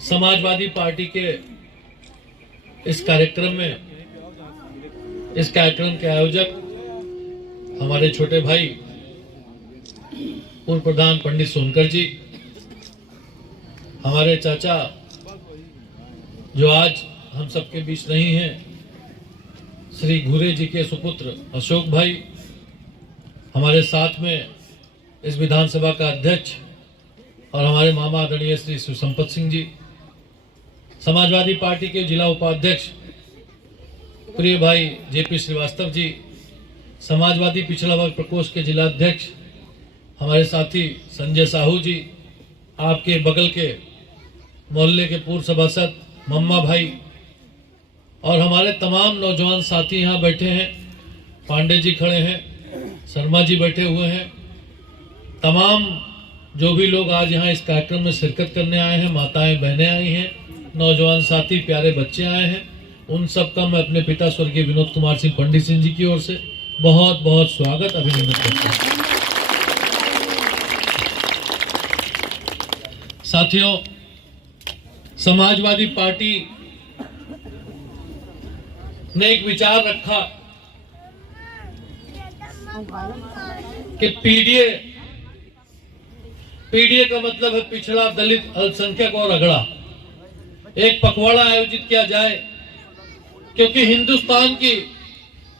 Samajwadi party के इस कार्यक्रम के आयोजक हमारे छोटे भाई पूर्व प्रधान पंडित सोनकर जी, हमारे चाचा जो आज हम सबके बीच नहीं हैं, श्री घुरे जी के सुपुत्र अशोक भाई, हमारे साथ में इस विधानसभा का अध्यक्ष और हमारे मामा आदरणीय श्री सुसंपत सिंह जी, समाजवादी पार्टी के जिला उपाध्यक्ष प्रिय भाई जेपी श्रीवास्तव जी, समाजवादी पिछड़ा वर्ग प्रकोष्ठ के जिला अध्यक्ष हमारे साथी संजय साहू जी, आपके बगल के मोहल्ले के पूर्व सभासद मम्मा भाई और हमारे तमाम नौजवान साथी यहाँ बैठे हैं, पांडे जी खड़े हैं, शर्मा जी बैठे हुए हैं, तमाम जो भी लोग आज यहाँ इस कार्यक्रम में शिरकत करने आए हैं, माताएं बहनें आई हैं, नौजवान साथी प्यारे बच्चे आए हैं, उन सब का मैं अपने पिता स्वर्गीय विनोद कुमार सिंह पंडित सिंह जी की ओर से बहुत बहुत स्वागत अभिनंदन करता हूँ। साथियों, समाजवादी पार्टी ने एक विचार रखा कि पीडीए का मतलब है पिछड़ा, दलित, अल्पसंख्यक और अगड़ा। एक पखवाड़ा आयोजित किया जाए, क्योंकि हिंदुस्तान की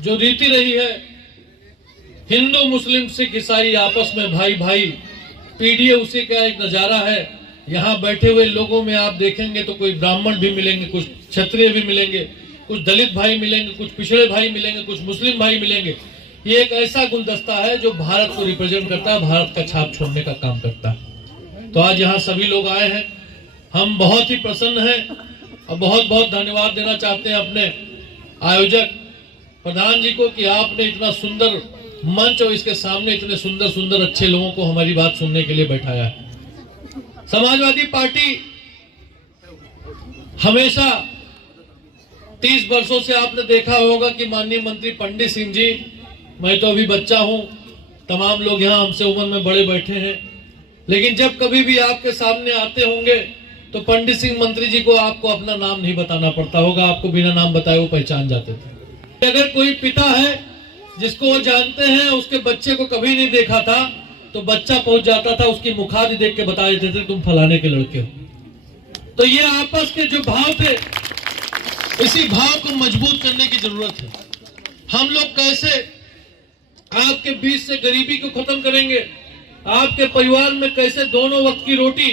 जो रीति रही है, हिंदू मुस्लिम सिख ईसाई आपस में भाई भाई, पीडीए उसी का एक नजारा है। यहाँ बैठे हुए लोगों में आप देखेंगे तो कोई ब्राह्मण भी मिलेंगे, कुछ क्षत्रिय भी मिलेंगे, कुछ दलित भाई मिलेंगे, कुछ पिछड़े भाई मिलेंगे, कुछ मुस्लिम भाई मिलेंगे। ये एक ऐसा गुलदस्ता है जो भारत को रिप्रेजेंट करता है, भारत का छाप छोड़ने का काम करता है। तो आज यहाँ सभी लोग आए हैं, हम बहुत ही प्रसन्न हैं और बहुत बहुत धन्यवाद देना चाहते हैं अपने आयोजक प्रधान जी को कि आपने इतना सुंदर मंच और इसके सामने इतने सुंदर सुंदर अच्छे लोगों को हमारी बात सुनने के लिए बैठाया है। समाजवादी पार्टी हमेशा 30 वर्षों से आपने देखा होगा कि माननीय मंत्री पंडित सिंह जी, मैं तो अभी बच्चा हूं, तमाम लोग यहाँ हमसे उम्र में बड़े बैठे हैं, लेकिन जब कभी भी आपके सामने आते होंगे तो पंडित सिंह मंत्री जी को आपको अपना नाम नहीं बताना पड़ता होगा, आपको बिना नाम बताए वो पहचान जाते थे। अगर कोई पिता है जिसको वो जानते हैं, उसके बच्चे को कभी नहीं देखा था, तो बच्चा पहुंच जाता था, उसकी मुखाग्र देख के बता देते थे तुम फलाने के लड़के हो। तो ये आपस के जो भाव थे, इसी भाव को मजबूत करने की जरूरत है। हम लोग कैसे आपके बीच से गरीबी को खत्म करेंगे, आपके परिवार में कैसे दोनों वक्त की रोटी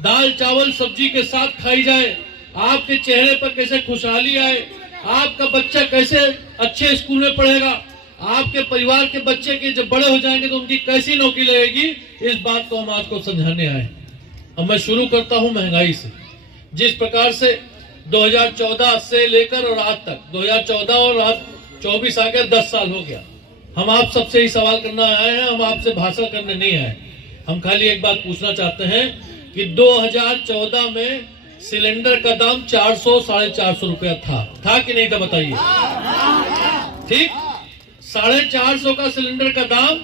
दाल चावल सब्जी के साथ खाई जाए, आपके चेहरे पर कैसे खुशहाली आए, आपका बच्चा कैसे अच्छे स्कूल में पढ़ेगा, आपके परिवार के बच्चे के जब बड़े हो जाएंगे तो उनकी कैसी नौकरी लगेगी, इस बात को हम आपको समझाने आए। अब मैं शुरू करता हूं महंगाई से। जिस प्रकार से 2014 से लेकर और आज तक 2014 और आज 24 आ गया, 10 साल हो गया। हम आप सबसे ही सवाल करना आए हैं, हम आपसे भाषण करने नहीं आए। हम खाली एक बात पूछना चाहते हैं कि 2014 में सिलेंडर का दाम 400-450 रुपया था कि नहीं था, बताइए। ठीक, 450 का सिलेंडर का दाम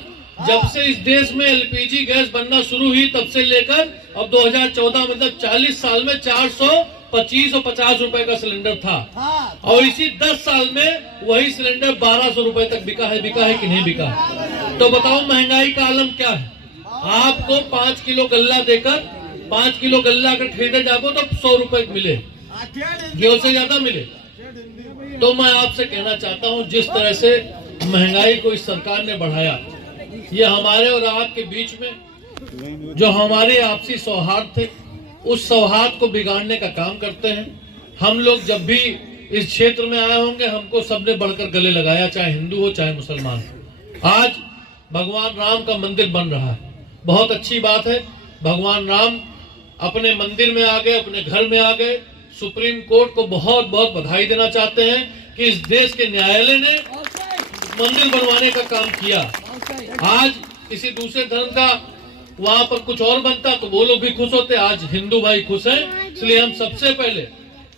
जब से इस देश में एलपीजी गैस बनना शुरू हुई तब से लेकर अब 2014 मतलब 40 साल में 425 और 50 रुपए का सिलेंडर था, और इसी 10 साल में वही सिलेंडर 1200 रुपए तक बिका है कि नहीं बिका? तो बताओ महंगाई का आलम क्या है। आपको 5 किलो गल्ला देकर 5 किलो गल्ला अगर खरीदे जाओ तो 100 रुपए मिले, गेहूं से ज्यादा मिले। तो मैं आपसे कहना चाहता हूं, जिस तरह से महंगाई को इस सरकार ने बढ़ाया, ये हमारे और आपके बीच में जो हमारे आपसी सौहार्द थे, उस सौहार्द को बिगाड़ने का काम करते हैं। हम लोग जब भी इस क्षेत्र में आए होंगे, हमको सबने बढ़कर गले लगाया, चाहे हिंदू हो चाहे मुसलमान हो। आज भगवान राम का मंदिर बन रहा है, बहुत अच्छी बात है। भगवान राम अपने मंदिर में आ गए, अपने घर में आ गए। सुप्रीम कोर्ट को बहुत बहुत बधाई देना चाहते हैं कि इस देश के न्यायालय ने मंदिर बनवाने का काम किया। आज किसी दूसरे धर्म का वहां पर कुछ और बनता तो वो लोग भी खुश होते, आज हिंदू भाई खुश हैं। इसलिए हम सबसे पहले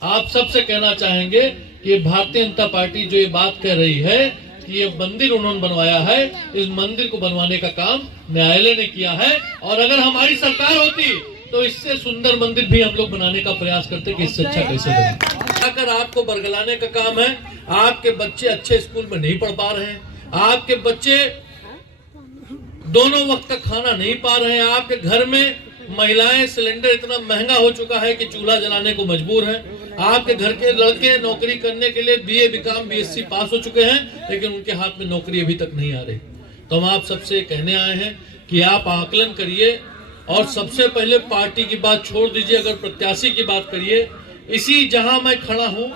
आप सबसे कहना चाहेंगे कि भारतीय जनता पार्टी जो ये बात कह रही है कि ये मंदिर उन्होंने बनवाया है, इस मंदिर को बनवाने का काम न्यायालय ने किया है। और अगर हमारी सरकार होती तो इससे सुंदर मंदिर भी हम लोग बनाने का प्रयास करते कि इससे अच्छा कैसे बने। अगर आपको बरगलाने का काम है, आपके बच्चे अच्छे स्कूल में नहीं पढ़ पा रहे हैं, आपके बच्चे दोनों वक्त का खाना नहीं पा रहे हैं, आपके घर में महिलाएं सिलेंडर इतना महंगा हो चुका है कि चूल्हा जलाने को मजबूर है, आपके घर के लड़के नौकरी करने के लिए बीए बीकॉम बीएससी पास हो चुके हैं लेकिन उनके हाथ में नौकरी अभी तक नहीं आ रही। तो हम आप सबसे कहने आए हैं कि आप आकलन करिए और सबसे पहले पार्टी की बात छोड़ दीजिए, अगर प्रत्याशी की बात करिए। इसी जहां मैं खड़ा हूं,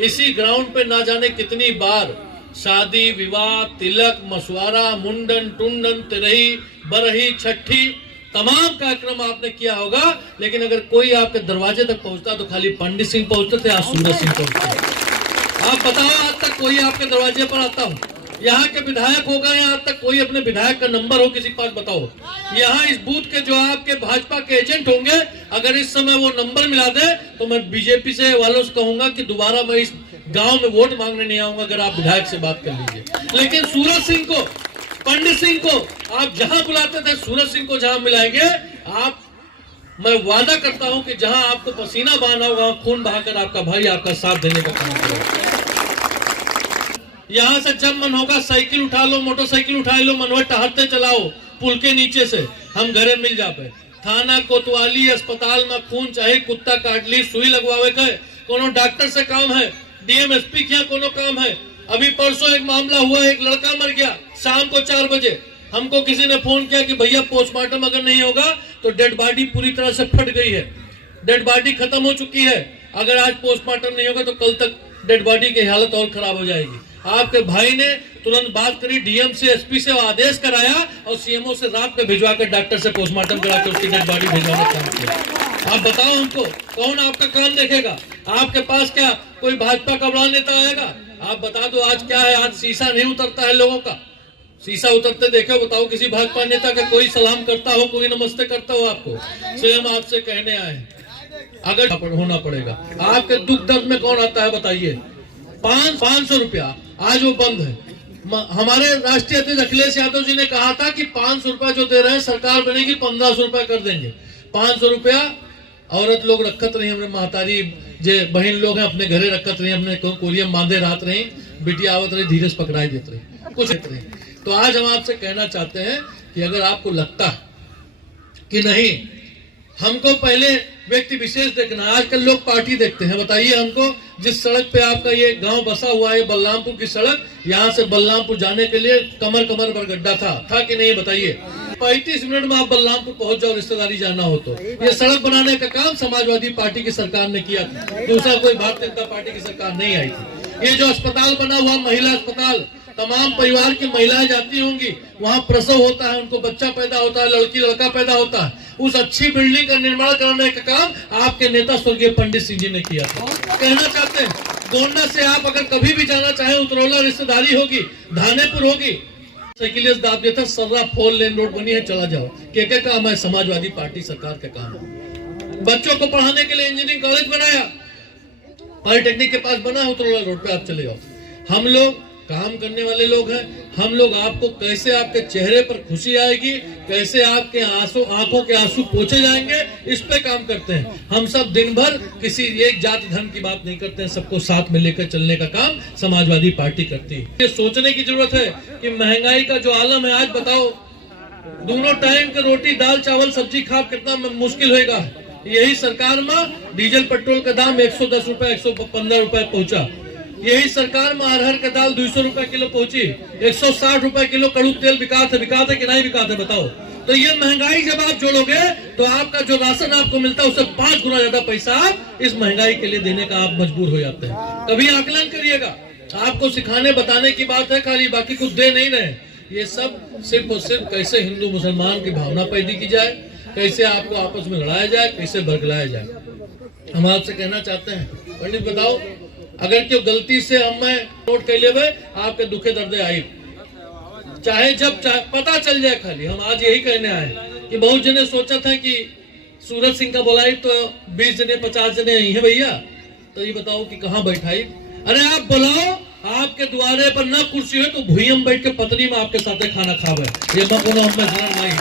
इसी ग्राउंड पे ना जाने कितनी बार शादी विवाह, तिलक, मशवरा, मुंडन, टुंडन, तिरही, बरही, छठी तमाम कार्यक्रम आपने किया होगा, लेकिन अगर कोई आपके दरवाजे तक पहुंचता तो खाली पंडित सिंह पहुंचते थे, आज सूरज सिंह पहुंचते। आप बताओ आज तक कोई आपके दरवाजे पर आता हूं? यहाँ के विधायक हो गए, आज तक कोई अपने विधायक का नंबर हो किसी के पास बताओ। यहाँ इस बूथ के जो आपके भाजपा के एजेंट होंगे, अगर इस समय वो नंबर मिला दे तो मैं बीजेपी से वालों से कहूंगा कि दोबारा मैं इस गांव में वोट मांगने नहीं आऊंगा अगर आप विधायक से बात कर लीजिए। लेकिन सूरज सिंह को, पंडित सिंह को आप जहां बुलाते थे, सूरज सिंह को जहां मिलाएंगे आप, मैं वादा करता हूं कि जहां आपको पसीना बहाना होगा खून बहाकर आपका भाई आपका साथ देने का काम करेगा। यहां से जब मन होगा साइकिल उठा लो, मोटरसाइकिल उठा लो, मनवा टहरते चलाओ पुल के नीचे से, हम घरे मिल जाए। थाना कोतवाली अस्पताल में खून चाहे कुत्ता काट ली, सुई लगवावे गए, कोनो डॉक्टर से काम है, डीएम एसपी क्या कोनो काम है। अभी परसों एक मामला हुआ, एक लड़का मर गया शाम को 4 बजे। हमको किसी ने फोन किया कि भैया पोस्टमार्टम अगर नहीं होगा तो डेड बॉडी पूरी तरह से फट गई है, डेड बॉडी खत्म हो चुकी है, अगर आज पोस्टमार्टम नहीं होगा तो कल तक डेड बॉडी की हालत और खराब हो जाएगी। आपके भाई ने तुरंत बात करी, डीएम से एसपी से आदेश कराया और सीएमओ से रात में भिजवा कर डॉक्टर से पोस्टमार्टम करा के उसकी डेड बॉडी भिजवाने का काम किया। आप बताओ हमको कौन आपका काम देखेगा? आपके पास क्या कोई भाजपा का बड़ा नेता आएगा? आप बता दो आज क्या है, आज शीशा नहीं उतरता है लोगों का, शीशा उतरते देखो बताओ किसी भाजपा नेता का कोई सलाम करता हो, कोई नमस्ते करता हो आपको? इसलिए हम आपसे कहने आए अगर होना पड़ेगा। आपके दुख दर्द में कौन आता है बताइए? 500 रुपया आज वो बंद है। हमारे राष्ट्रीय अध्यक्ष अखिलेश यादव जी ने कहा था कि 500 रुपया जो दे रहे हैं सरकार बनेगी 1500 रुपया कर देंगे। 500 रुपया औरत लोग रखत रही, हमने महतारी जे बहन लोग हैं अपने घरे रखत रही, अपने कोलियम बांधे रात रही, बिटिया आवत रही, धीरे से पकड़ाई देते रही, कुछ रही। तो आज हम आपसे कहना चाहते हैं कि अगर आपको लगता कि नहीं हमको पहले व्यक्ति विशेष देखना, आजकल लोग पार्टी देखते हैं, बताइए हमको जिस सड़क पे आपका ये गांव बसा हुआ है बलरामपुर की सड़क, यहाँ से बलरामपुर जाने के लिए कमर भर गड्ढा था कि नहीं बताइए? 35 मिनट में आप बलरामपुर पहुंच जाओ रिश्तेदारी जाना हो तो। ये सड़क बनाने का काम समाजवादी पार्टी की सरकार ने किया था, दूसरा कोई भारतीय जनता पार्टी की सरकार नहीं आई थी। ये जो अस्पताल बना हुआ महिला अस्पताल, तमाम परिवार की महिलाएं जाती होंगी, वहां प्रसव होता है, उनको बच्चा पैदा होता है, लड़की लड़का पैदा होता है, उस अच्छी बिल्डिंग का निर्माण कराने का काम आपके नेता स्वर्गीय पंडित सिंह जी ने किया था। कहना चाहते हैं गोंडा से आप अगर कभी भी जाना चाहे, उतरौला रिश्तेदारी होगी, धानेपुर होगी, साइकिल दाब देता सर्रा 4 लेन रोड बनी है, चला जाओ। क्या काम है? समाजवादी पार्टी सरकार का काम है। बच्चों को पढ़ाने के लिए इंजीनियरिंग कॉलेज बनाया, पॉलिटेक्निक के पास बना, उतरौला रोड पे आप चले जाओ। हम लोग काम करने वाले लोग हैं, हम लोग आपको कैसे आपके चेहरे पर खुशी आएगी, कैसे आपके आंखों के आंसू पोंछे जाएंगे, इस पे काम करते हैं। हम सब दिन भर किसी एक जाति धर्म की बात नहीं करते हैं, सबको साथ में लेकर चलने का काम समाजवादी पार्टी करती है। ये सोचने की जरूरत है कि महंगाई का जो आलम है, आज बताओ दोनों टाइम के रोटी दाल चावल सब्जी खा कितना मुश्किल होगा। यही सरकार में डीजल पेट्रोल का दाम 110 रुपए 115 रुपए पहुंचा, यही सरकार में अरहर का दाल 200 रुपए किलो पहुंची, 160 रुपए किलो कड़ू तेल बिकाते कि नहीं बिकाते बताओ? तो ये महंगाई जब आप जोड़ोगे तो आपका जो राशन आपको मिलता है उससे 5 गुना ज्यादा पैसा आप इस महंगाई के लिए देने का आप मजबूर हो जाते हैं। कभी आकलन करिएगा, आपको सिखाने बताने की बात है खाली, बाकी कुछ दे नहीं रहे। ये सब सिर्फ और सिर्फ कैसे हिंदू मुसलमान की भावना पैदा की जाए, कैसे आपको आपस में लड़ाया जाए, कैसे बरगलाया जाए। हम आपसे कहना चाहते हैं पंडित बताओ, अगर क्यों गलती से हम मैं नोट कर ले आपके दुखे दर्दे आई, चाहे जब पता चल जाए खाली। हम आज यही कहने आए कि बहुत जने सोचा था कि सूरज सिंह का बुलाई तो 20 जने 50 जने आई है भैया, तो ये बताओ कि कहाँ बैठाई? अरे आप बुलाओ, आपके द्वारे पर ना कुर्सी हो तो भूयम बैठ के पत्नी में आपके साथ खाना खावे, ये मैं बोला हमें नहीं।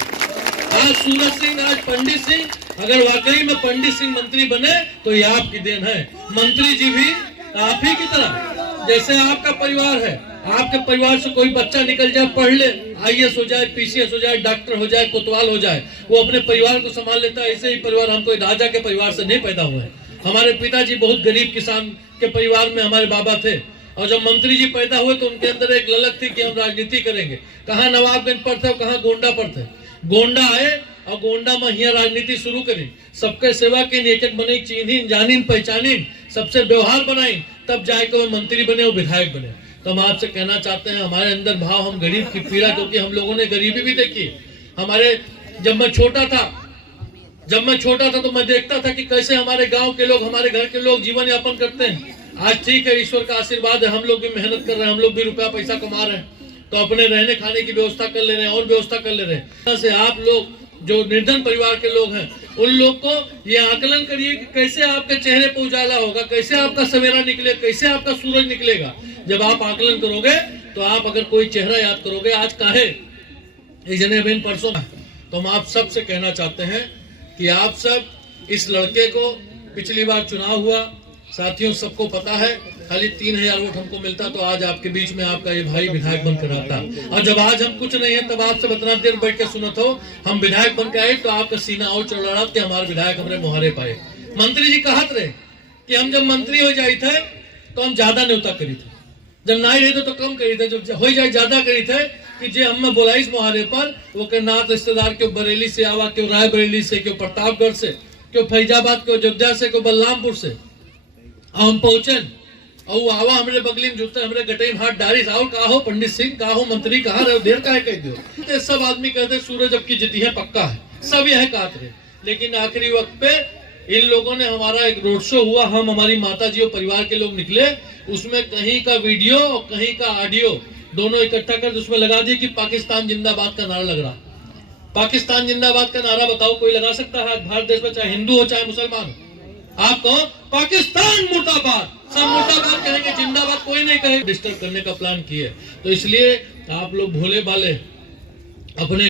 आज सूरज सिंह, आज पंडित सिंह अगर वाकई में पंडित सिंह मंत्री बने तो ये आपकी देन है। मंत्री जी भी आप ही की तरह, जैसे आपका परिवार है, आपके परिवार से कोई बच्चा निकल जाए, पढ़ ले, IAS हो जाए, PCS हो जाए, डॉक्टर हो जाए, कोतवाल हो जाए, वो अपने परिवार को संभाल लेता है। ऐसे ही परिवार, हम कोई राजा के परिवार से नहीं पैदा हुए हैं। हमारे पिताजी बहुत गरीब किसान के परिवार में हमारे बाबा थे, और जब मंत्री जी पैदा हुए तो उनके अंदर एक ललक थी कि हम राजनीति करेंगे। कहाँ नवाबगंज पर थे, कहाँ गोंडा पर थे। गोंडा आए और गोंडा में यहाँ राजनीति शुरू करी, सबके सेवा की, एक एक बने, चिन्हिन जानिन पहचानिन, सबसे व्यवहार बनाई, तब जाके वो मंत्री बने, वो विधायक बने। तो हम आपसे कहना चाहते हैं, हमारे अंदर भाव, हम गरीब की पीड़ा, क्योंकि हम लोगों ने गरीबी भी देखी। हमारे जब मैं छोटा था तो मैं देखता था कि कैसे हमारे गांव के लोग, हमारे घर के लोग जीवन यापन करते हैं। आज ठीक है, ईश्वर का आशीर्वाद है, हम लोग भी मेहनत कर रहे हैं, हम लोग भी रुपया पैसा कमा रहे हैं, तो अपने रहने खाने की व्यवस्था कर ले रहे हैं और व्यवस्था कर ले रहे हैं। से आप लोग जो निर्धन परिवार के लोग हैं, उन लोग को ये आकलन करिए कि कैसे आपके चेहरे पर उजाला होगा, कैसे आपका सवेरा निकले, कैसे आपका सूरज निकलेगा। जब आप आकलन करोगे तो आप अगर कोई चेहरा याद करोगे, आज काहे जने परसों, तो हम आप सब से कहना चाहते हैं कि आप सब इस लड़के को, पिछली बार चुनाव हुआ, साथियों सबको पता है, खाली 3000 वोट हमको मिलता तो आज आपके बीच में आपका ये भाई विधायक बनकर आता। और जब आज हम कुछ नहीं है, तब आप सब इतना देर बैठ के सुनत हो, हम विधायक बन के आए तो आपका सीना और चौड़ा के हमारे विधायक हमारे मुहारे पाए। मंत्री जी कहत रहे कि हम जब मंत्री हो जाए थे तो हम ज्यादा न्योता करी थे, जब नहीं रहे तो कम करी थे, जब हो जाए ज्यादा करी थे कि जे हम बोलाइस मुहारे पर, वो के नात रिश्तेदार क्यों बरेली से आवा, क्यों रायबरेली से, क्यों प्रतापगढ़ से, क्यों फैजाबाद, क्यों अयोध्या से, क्यों बलरामपुर से हम पहुंचे, और वो आवा हमरे बगली में जुटते, हमरे गटे में हाथ डारी, और कहा हो पंडित सिंह, कहा हो मंत्री, कहाँ रहे, देर काहे कह दो। सब आदमी कहते सूरज अब की जिद्दी है, पक्का है, सब यह कहते रहे। लेकिन आखिरी वक्त पे इन लोगों ने, हमारा एक रोड शो हुआ, हम हमारी माता जी और परिवार के लोग निकले, उसमें कहीं का वीडियो और कहीं का ऑडियो दोनों इकट्ठा कर उसमें लगा दिए कि पाकिस्तान जिंदाबाद का नारा लग रहा। पाकिस्तान जिंदाबाद का नारा बताओ कोई लगा सकता है भारत देश में, चाहे हिंदू हो चाहे मुसलमान। आप कहो पाकिस्तान मुर्दाबाद, सब मुर्दाबाद कहेंगे, जिंदाबाद कोई नहीं कहेगा। डिस्टर्ब करने का प्लान किए, तो इसलिए आप लोग भोले भाले अपने